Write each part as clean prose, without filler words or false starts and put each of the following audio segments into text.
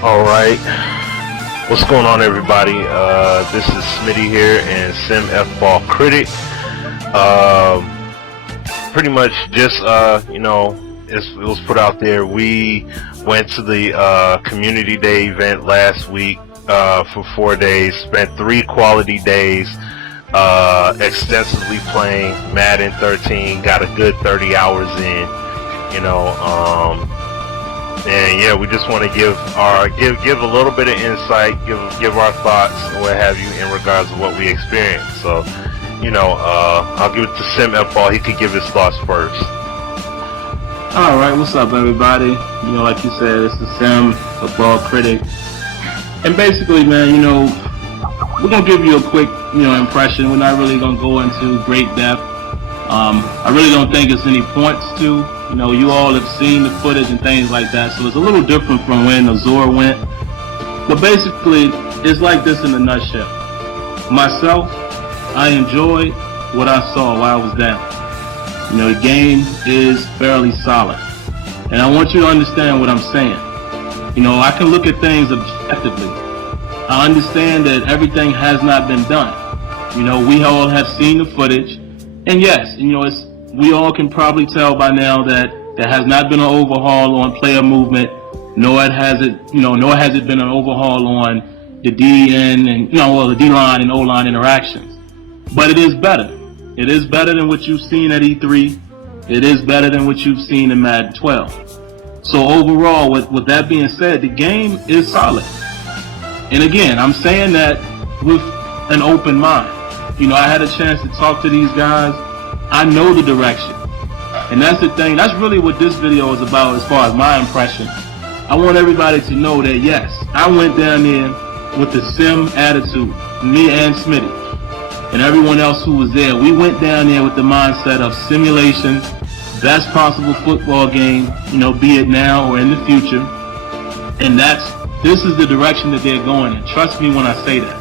All right. What's going on, everybody? This is Smitty here and Sim F Ball Critic. Pretty much just, it was put out there. We went to the Community Day event last week for 4 days, spent 3 quality days extensively playing Madden 13, got a good 30 hours in, and yeah, we just want to give a little bit of insight, give our thoughts, what have you, in regards to what we experienced. So, I'll give it to Sim F Ball. He could give his thoughts first. All right, what's up, everybody? Like you said, this is Sim F Ball Critic, and basically, man, we're gonna give you a quick, impression. We're not really gonna go into great depth. I really don't think it's any points to. You all have seen the footage and things like that, so it's a little different from when Azure went. But basically, it's like this in a nutshell. Myself, I enjoyed what I saw while I was down. The game is fairly solid. And I want you to understand what I'm saying. I can look at things objectively. I understand that everything has not been done. We all have seen the footage. And yes, we all can probably tell by now that there has not been an overhaul on player movement, nor has it been an overhaul on the DN and the D-line and O-line interactions. But it is better. It is better than what you've seen at E3. It is better than what you've seen in Madden 12. So overall, with that being said, the game is solid. And again, I'm saying that with an open mind. I had a chance to talk to these guys. I know the direction. And that's the thing. That's really what this video is about as far as my impression. I want everybody to know that, yes, I went down there with the sim attitude. Me and Smitty. And everyone else who was there. We went down there with the mindset of simulation, best possible football game, be it now or in the future. And this is the direction that they're going in. Trust me when I say that.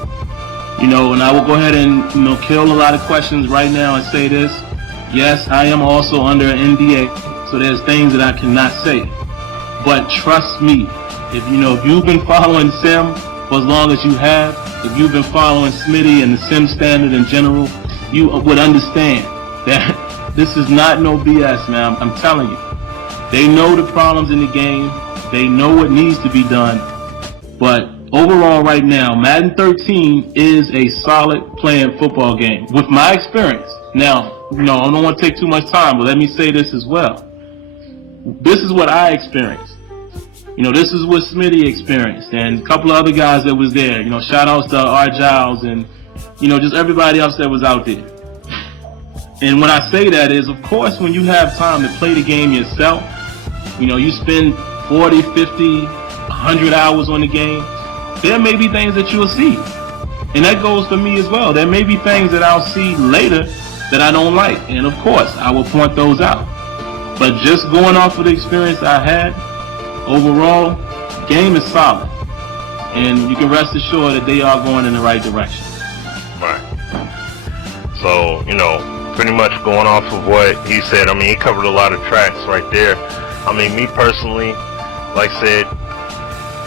And I will go ahead and, kill a lot of questions right now and say this. Yes, I am also under an NDA, so there's things that I cannot say. But trust me, if you've been following Sim for as long as you have, if you've been following Smitty and the TheSimStandard in general, you would understand that this is not no BS, man. I'm telling you. They know the problems in the game. They know what needs to be done. But overall right now, Madden 13 is a solid playing football game with my experience. Now, I don't want to take too much time, but let me say this as well. This is what I experienced. This is what Smitty experienced and a couple of other guys that was there. Shout outs to R. Giles and, just everybody else that was out there. And when I say that is, of course, when you have time to play the game yourself, you spend 40, 50, 100 hours on the game, there may be things that you'll see. And that goes for me as well. There may be things that I'll see later that I don't like. And of course, I will point those out. But just going off of the experience I had, overall, the game is solid. And you can rest assured that they are going in the right direction. Right. So, pretty much going off of what he said, he covered a lot of tracks right there. Me personally, like I said,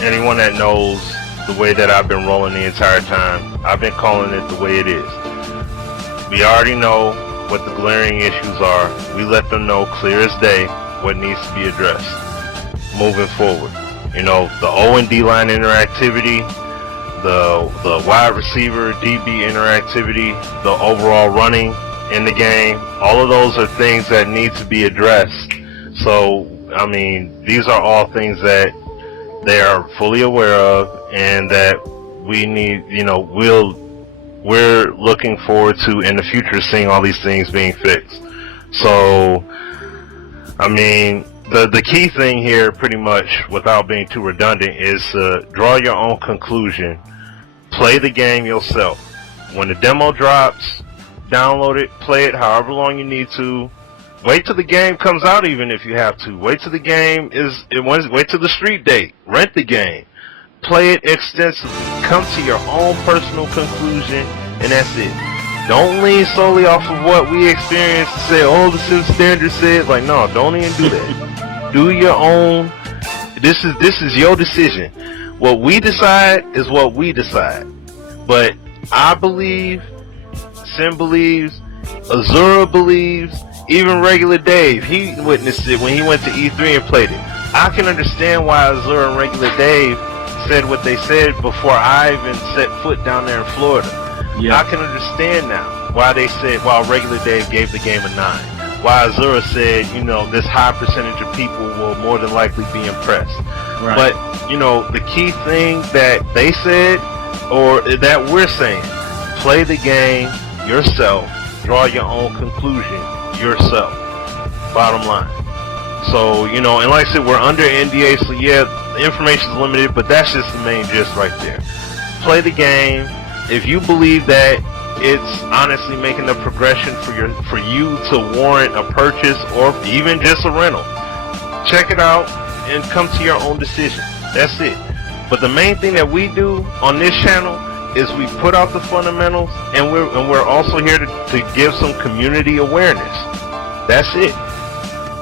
anyone that knows the way that I've been rolling the entire time, I've been calling it the way it is. We already know what the glaring issues are. We let them know clear as day what needs to be addressed moving forward. The O and D line interactivity, the wide receiver DB interactivity, the overall running in the game, all of those are things that need to be addressed. So, these are all things that they are fully aware of and that we need, we're looking forward to in the future seeing all these things being fixed. So, the key thing here, pretty much, without being too redundant, is to draw your own conclusion. Play the game yourself. When the demo drops, download it, play it however long you need to. Wait till the game comes out, even if you have to. Wait till the game wait till the street date. Rent the game. Play it extensively. Come to your own personal conclusion, and that's it. Don't lean solely off of what we experienced and say, oh, the TheSimStandard said. Like, no, don't even do that. Do your own. This is your decision. what we decide is what we decide. But I believe, Sim believes, Azura believes, even regular Dave, he witnessed it when he went to E3 and played it. I can understand why Azura and regular Dave said what they said before I even set foot down there in Florida. Yeah. I can understand now why they said, while regular Dave gave the game a 9. Why Azura said, you know, this high percentage of people will more than likely be impressed. Right. But, you know, the key thing that they said, or that we're saying, play the game yourself, draw your own conclusion yourself. Bottom line. So, you know, and like I said, we're under NDA, so yeah, the information's limited, but that's just the main gist right there. Play the game. If you believe that it's honestly making the progression for you to warrant a purchase or even just a rental, check it out and come to your own decision. That's it. But the main thing that we do on this channel is we put out the fundamentals, and we're also here to give some community awareness. That's it.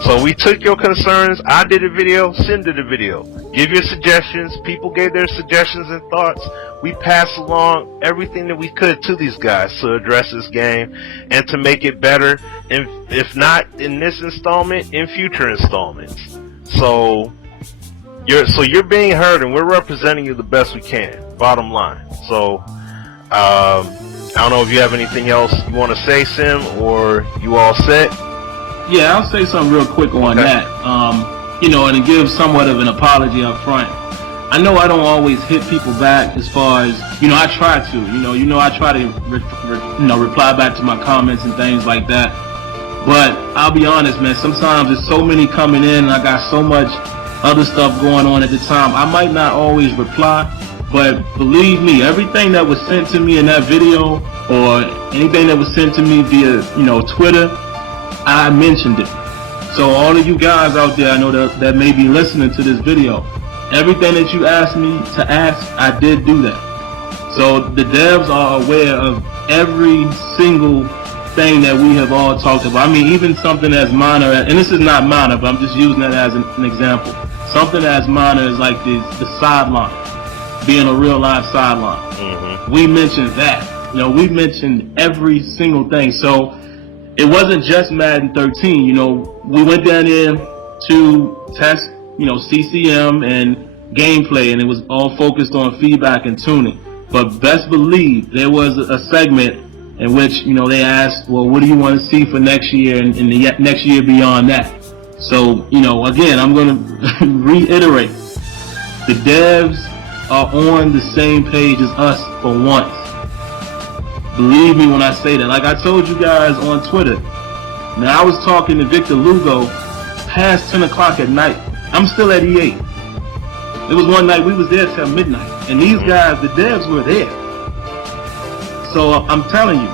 So we took your concerns. I did a video. Sim did a video. Give your suggestions. People gave their suggestions and thoughts. We passed along everything that we could to these guys to address this game and to make it better, and if not in this installment, in future installments. So you're being heard, and we're representing you the best we can. Bottom line. So I don't know if you have anything else you want to say, Sim, or you all set? Yeah, I'll say something real quick on that. You know, and to give somewhat of an apology up front. I know I don't always hit people back as far as, you know, I try to. You know, I try to reply back to my comments and things like that. But I'll be honest, man, sometimes there's so many coming in, and I got so much other stuff going on at the time. I might not always reply, but believe me, everything that was sent to me in that video or anything that was sent to me via, you know, Twitter, I mentioned it. So all of you guys out there, I know that may be listening to this video, everything that you asked me to ask, I did do that. So the devs are aware of every single thing that we have all talked about. I mean, even something as minor, and this is not minor, but I'm just using that as an example. Something as minor as like the sideline, being a real live sideline. Mm-hmm. We mentioned that. You know, we mentioned every single thing. So it wasn't just Madden 13. You know, we went down there to test, you know, CCM and gameplay, and it was all focused on feedback and tuning. But best believe there was a segment in which, you know, they asked, well, what do you want to see for next year and the next year beyond that? So, you know, again, I'm going to reiterate, the devs are on the same page as us for once. Believe me when I say that. Like I told you guys on Twitter, now I was talking to Victor Lugo past 10 o'clock at night. I'm still at EA. It was one night we was there till midnight, and these guys, the devs, were there. So I'm telling you,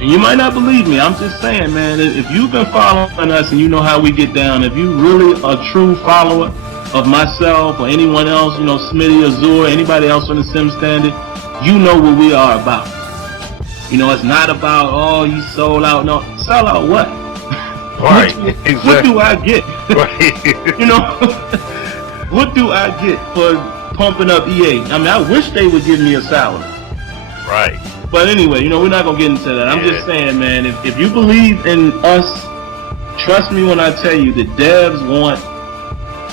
and you might not believe me, I'm just saying, man, if you've been following us and you know how we get down, if you really a true follower of myself or anyone else, you know, Smitty, Azure, anybody else on the TheSimStandard, you know what we are about. You know, it's not about, oh, you sold out. No, sell out what? Right. Exactly. What do I get? Right. You know, what do I get for pumping up EA? I mean, I wish they would give me a salary. Right. But anyway, you know, we're not going to get into that. I'm just saying, man, if you believe in us, trust me when I tell you, the devs want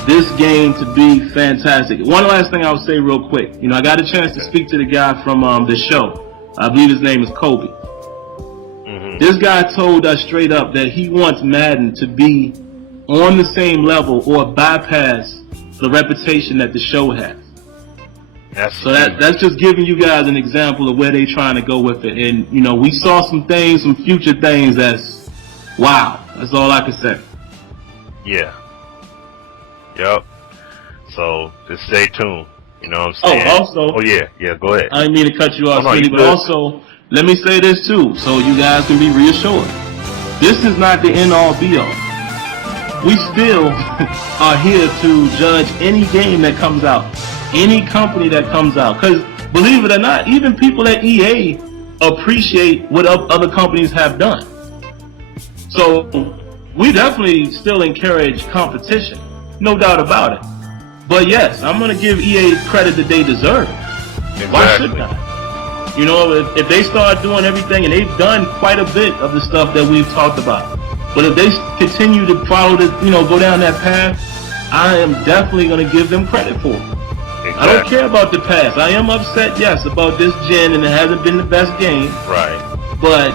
this game to be fantastic. One last thing I'll say real quick. You know, I got a chance to speak to the guy from the show. I believe his name is Kobe. Mm-hmm. This guy told us straight up that he wants Madden to be on the same level or bypass the reputation that the show has. So that's just giving you guys an example of where they're trying to go with it. And, you know, we saw some things, some future things that's, wow. That's all I can say. Yeah. Yep. So, just stay tuned. You know what I'm saying? Oh, also. Oh, yeah, go ahead. I didn't mean to cut you off, Smitty, but good. also, let me say this too, so you guys can be reassured. This is not the end-all, be-all. We still are here to judge any game that comes out, any company that comes out. Because, believe it or not, even people at EA appreciate what other companies have done. So, we definitely still encourage competition, no doubt about it. But yes, I'm gonna give EA credit that they deserve. Exactly. Why shouldn't I? You know, if they start doing everything, and they've done quite a bit of the stuff that we've talked about, but if they continue to follow the, go down that path, I am definitely going to give them credit for it. Exactly. I don't care about the past. I am upset, yes, about this gen, and it hasn't been the best game. Right. But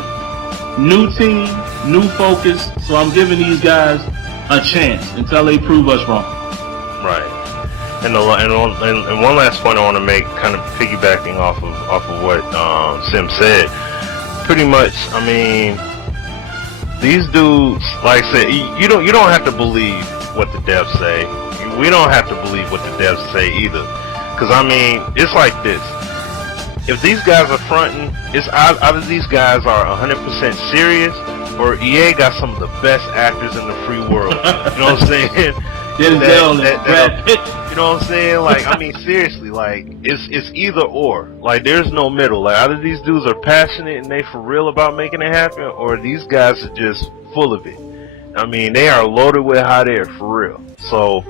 new team, new focus, so I'm giving these guys a chance until they prove us wrong. Right. And one last point I want to make, kind of piggybacking off of what Sim said. Pretty much, I mean, these dudes, like I said, you don't have to believe what the devs say. We don't have to believe what the devs say either. Because I mean, it's like this. If these guys are fronting, it's either these guys are 100% serious, or EA got some of the best actors in the free world. You know what I'm saying? Brad Pitt. You know what I'm saying? Like, I mean, seriously, like, it's either or. Like, there's no middle. Like, either these dudes are passionate and they for real about making it happen, or these guys are just full of it. I mean, they are loaded with hot air, for real. So,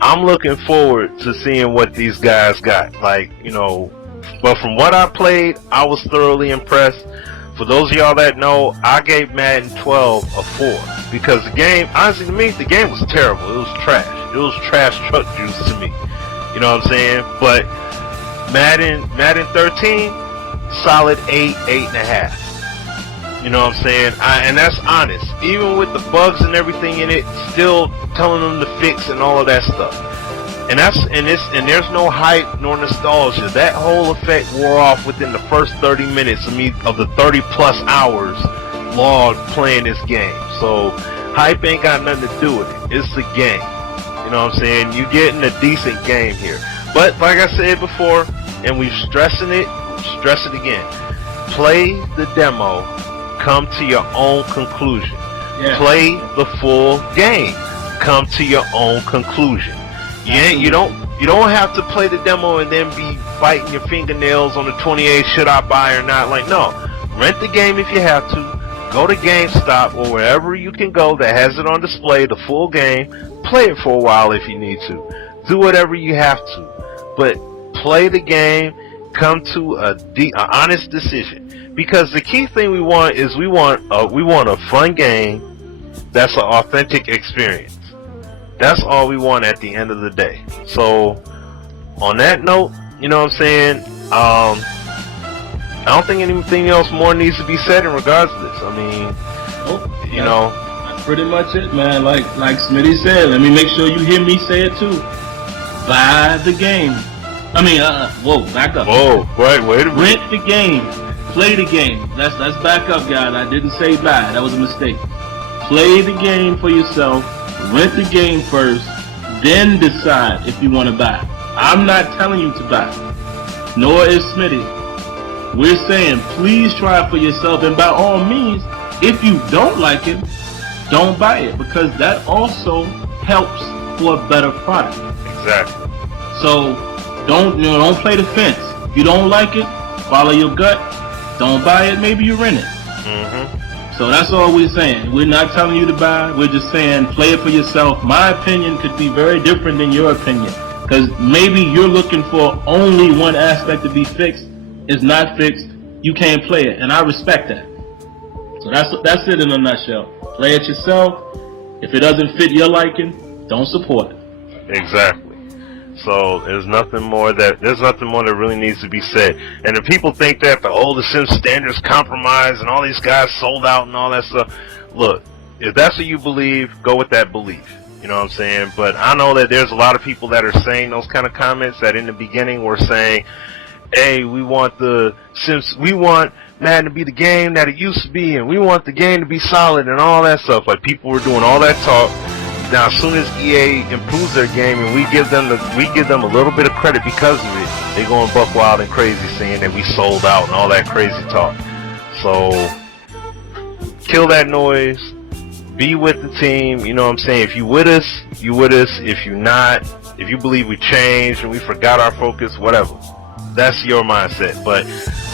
I'm looking forward to seeing what these guys got. Like, but from what I played, I was thoroughly impressed. For those of y'all that know, I gave Madden 12 a 4. Because the game, honestly to me, the game was terrible. It was trash. It was trash truck juice to me. You know what I'm saying? But Madden 13, solid 8, 8.5. You know what I'm saying? And that's honest. Even with the bugs and everything in it, still telling them to fix and all of that stuff. And there's no hype nor nostalgia. That whole effect wore off within the first 30 minutes of the 30 plus hours logged playing this game. So hype ain't got nothing to do with it. It's the game. You know what I'm saying? You're getting a decent game here. But like I said before, and we've stress it again. Play the demo. Come to your own conclusion. Yeah. Play the full game. Come to your own conclusion. You don't have to play the demo and then be biting your fingernails on the 28 should I buy or not. Like, no. Rent the game if you have to. Go to GameStop or wherever you can go that has it on display, the full game. Play it for a while if you need to. Do whatever you have to. But play the game. Come to an honest decision. Because the key thing we want is we want a fun game that's an authentic experience. That's all we want at the end of the day. So, on that note, you know what I'm saying? I don't think anything else more needs to be said in regards to this. I mean, that's pretty much it, man. Like Smitty said, let me make sure you hear me say it too. Buy the game. I mean, back up. Whoa, wait a minute. Rent the game. Play the game. Let's back up, guys. I didn't say buy. That was a mistake. Play the game for yourself. Rent the game first, then decide if you want to buy. I'm not telling you to buy, nor is Smitty. We're saying please try it for yourself, and by all means, if you don't like it, don't buy it, because that also helps for a better product. Exactly. So don't play the fence. If you don't like it, follow your gut. Don't buy it. Maybe you rent it. Mm-hmm. So that's all we're saying. We're not telling you to buy. We're just saying play it for yourself. My opinion could be very different than your opinion, because maybe you're looking for only one aspect to be fixed. It's not fixed. You can't play it, and I respect that. So that's it in a nutshell. Play it yourself. If it doesn't fit your liking, don't support it. Exactly. So there's nothing more that really needs to be said. And if people think that the SimStandard's compromised and all these guys sold out and all that stuff, look, if that's what you believe, go with that belief. You know what I'm saying? But I know that there's a lot of people that are saying those kind of comments that in the beginning were saying, hey, we want Madden to be the game that it used to be, and we want the game to be solid and all that stuff. Like, people were doing all that talk. Now, as soon as EA improves their game and we give them a little bit of credit because of it, they're going buck wild and crazy saying that we sold out and all that crazy talk. So, kill that noise. Be with the team. You know what I'm saying? If you with us, you with us. If you not, if you believe we changed and we forgot our focus, whatever. That's your mindset. But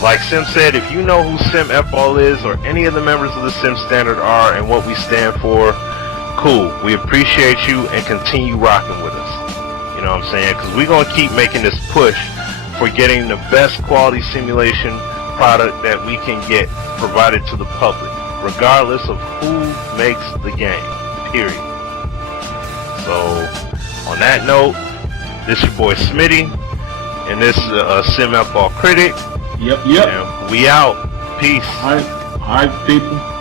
like Sim said, if you know who Sim F-Ball is or any of the members of the SimStandard are and what we stand for, cool. We appreciate you and continue rocking with us. know what I'm saying? Because we're going to keep making this push for getting the best quality simulation product that we can get provided to the public, regardless of who makes the game, period. So, on that note, this your boy Smitty, and this is Sim Outball Critic. Yep. And we out. Peace. All right, people.